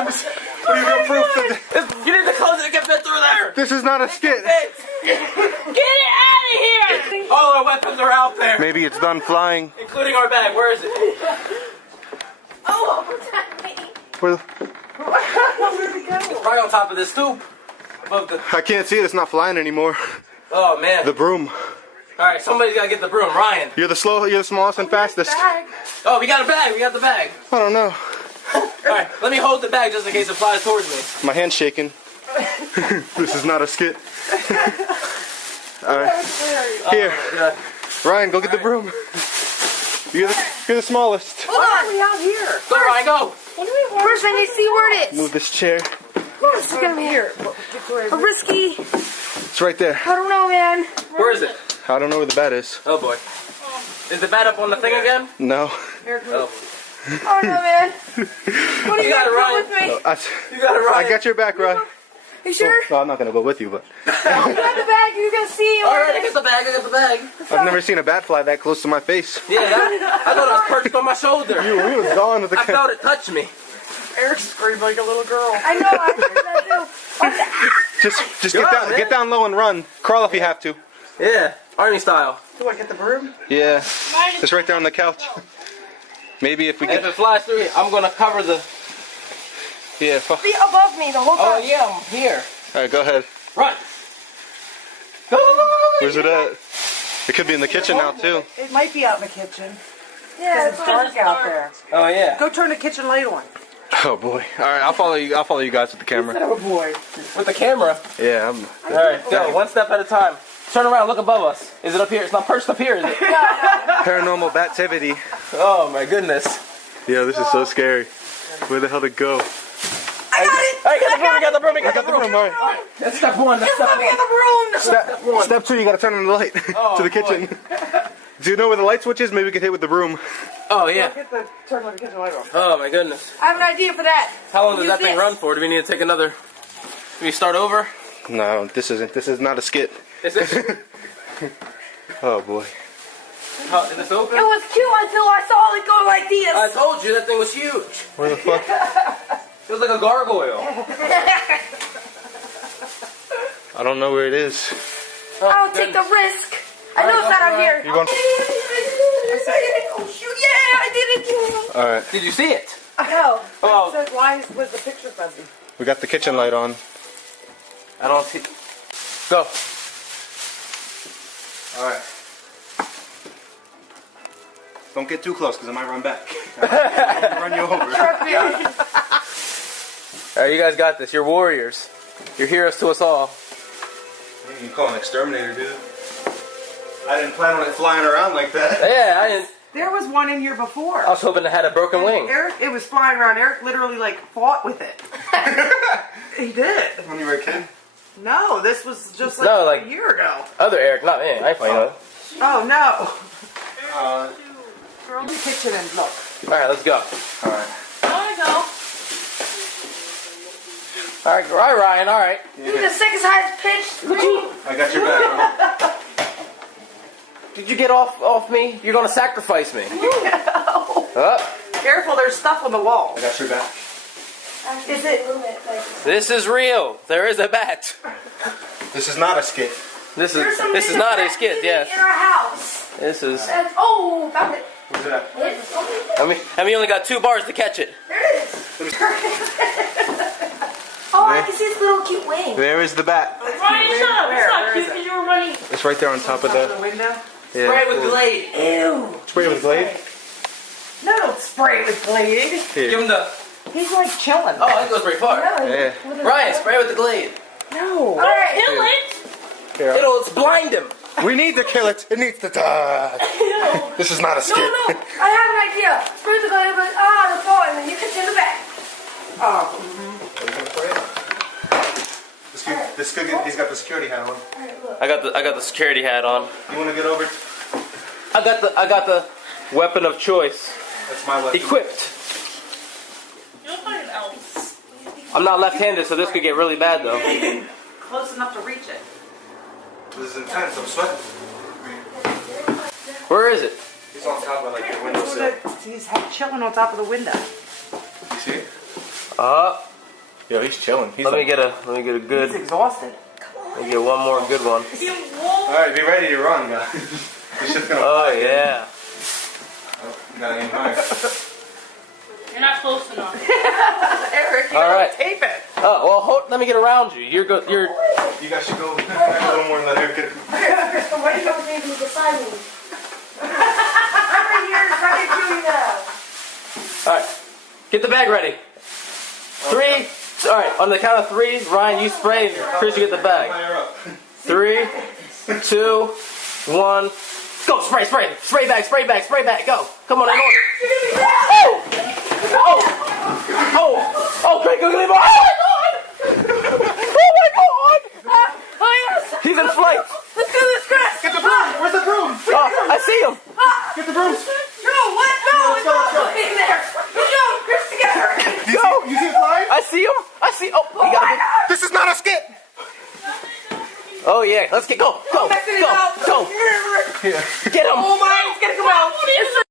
What are you gonna prove to this? You need to close it and get that through there. This is not a skit. Get it out of here! All our weapons are out there. Maybe it's done flying. Including our bag. Where is it? Oh, protect me. Where Where'd it go? It's probably on top of this stoop. Above the... I can't see it. It's not flying anymore. Oh, man. The broom. Alright, somebody's gotta get the broom. Ryan. You're the smallest and fastest. Oh, we got a bag. We got the bag. I don't know. Alright, let me hold the bag just in case it flies towards me. My hand's shaking. This is not a skit. Alright. Here. Ryan, go get the broom. You're the smallest. Hold on. We out here. Go, Ryan, go. First, I need to see where it is. Move this chair. Where's it gonna be here? A risky. It's right there. I don't know, man. Where is it? I don't know where the bat is. Oh, boy. Is the bat up on the thing again? No. Oh. Oh no, man. What are you got it, gonna Ryan. do with me? You got it, Ryan. I got your back, Ryan. You sure? No, I'm not gonna go with you, but You got the bag. You're gonna see where Alright, I it got is. the bag. I got the bag. I've never seen a bat fly that close to my face. Yeah, I thought I was perched on my shoulder. You was gone with the I felt it touch me. Eric screamed like a little girl. I know. I heard that too. Just Go get on, down, man. get down low and run. Crawl if you have to. Yeah, Army style. Do I get the broom? Yeah. It's right there on the couch. Maybe if we If get. it flies through here, I'm gonna cover the... Yeah. Fuck. Be above me the whole Oh, time. yeah, I'm here. All right, go ahead. Run. Go, go, go, go. Where's it at? It could be in the kitchen now too. It might be out in the kitchen. Yeah, It's dark out there. Oh, yeah. Go turn the kitchen light on. Oh boy. All right, I'll follow you. I'll follow you guys with the camera. Oh boy. With the camera. Yeah. Alright, go. One step at a time. Turn around, look above us. Is it up here? It's not perched up here, is it? Paranormal bativity. Oh, my goodness. Yeah, this is so scary. Where the hell did it go? I got it. Hey, got the broom, got the broom. All right. That's step one, that's step Let me in one. the room. Step 2, you gotta turn on the light Oh, to the boy. kitchen. Do you know where the light switch is? Maybe we can hit with the broom. Oh, yeah. Turn the kitchen light on. Oh, my goodness. I have an idea for that. How long does Use that thing this. run for? Do we need to take another... Do we start over? No, this isn't. This is not a skit. Is it... Oh boy. Is this open? It was cute until I saw it go like this. I told you that thing was huge. Where the fuck? It was like a gargoyle. I don't know where it is. Oh, I'll take the risk. I know it's not out here. You going? Oh shoot! Yeah, I did it. All right. Did you see it? No. Oh, So why was the picture fuzzy? We got the kitchen light on. I don't see... Go. All right. Don't get too close, because I might run back. I'll run you over. Alright, you guys got this. You're warriors. You're heroes to us all. You can call an exterminator, dude. I didn't plan on it flying around like that. Yeah, I didn't... There was one in here before. I was hoping it had a broken wing. Eric, it was flying around. Eric literally like fought with it. He did. When you were a kid? No, this was just like, No, like- a year ago. Other Eric, not me. I ain't playing with it. Oh no. Uh, Go in the kitchen and look. Alright, let's go. all right. Alright, Ryan, alright. This is the second highest pitch. I got your back. Did you get off me? You're gonna sacrifice me. Careful, there's stuff on the wall. I got your back. Is it? This is real. There is a bat. This is not a skit. This There's is something not a that's skit, in yes. our house. This is... That's, oh, found it. Where's it at? I mean, you only got 2 bars to catch it. There it is. Oh, I can see its little cute wing. There is the bat. Ryan, shut up. It's not Where cute is it? because you were running. It's right there on top of The the. window? Yeah. Spray it with Glade. Ew. Spray with Glade? No, don't spray it with Glade. Give Here. him the... He's like chilling. Oh, that goes very far. Yeah. Ryan, spray it with the Glade. No. All right. Kill Here. It'll blind him. We need to kill it. It needs to die. it. This is not a skit. No, I have an idea. Spray the gun, but the phone, and then you can send it back. Oh. This could get, he's got the security hat on. All right, look. I got the security hat on. You want to get over? I got the weapon of choice. That's my weapon. Equipped. I'm not left-handed, so this could get really bad though. Close enough to reach it. This is intense. I'm sweating. Where is it? He's on top of like the windowsill. He's chilling on top of the window. You see it? Yo, he's chilling. He's Let me like, get a good. He's exhausted. Let me get one more good one. all right, be ready to run, guys. It's just gonna. Oh yeah. You gotta aim higher. You're not close enough. Eric, you All gotta right. tape it. Oh well, let me get around you. You're good. You're. You guys should go back a little more and let her get. Crystal, why do you always make me beside me? I'm right here trying to kill you now. All right. Get the bag ready. 3. All right. On the count of 3, Ryan, you spray. Chris, you get the bag. Fire up. 3, 2, 1. Go. Spray. Spray bag. Go. Come on, in order. Oh, Craig, go get him. Oh my God. Oh, yes. He's in flight. Let's do this, Chris. Get the broom. Where's the broom? Oh, I see him. Get the brooms. No, what? No, Let's go, let's go. in there. Let's go, Chris, together. Go. You see it flying? I see him. Oh, he got him. This is not a skit. Oh yeah. Let's go. Go. Messing it up. Get him. Oh my, it's gonna come out.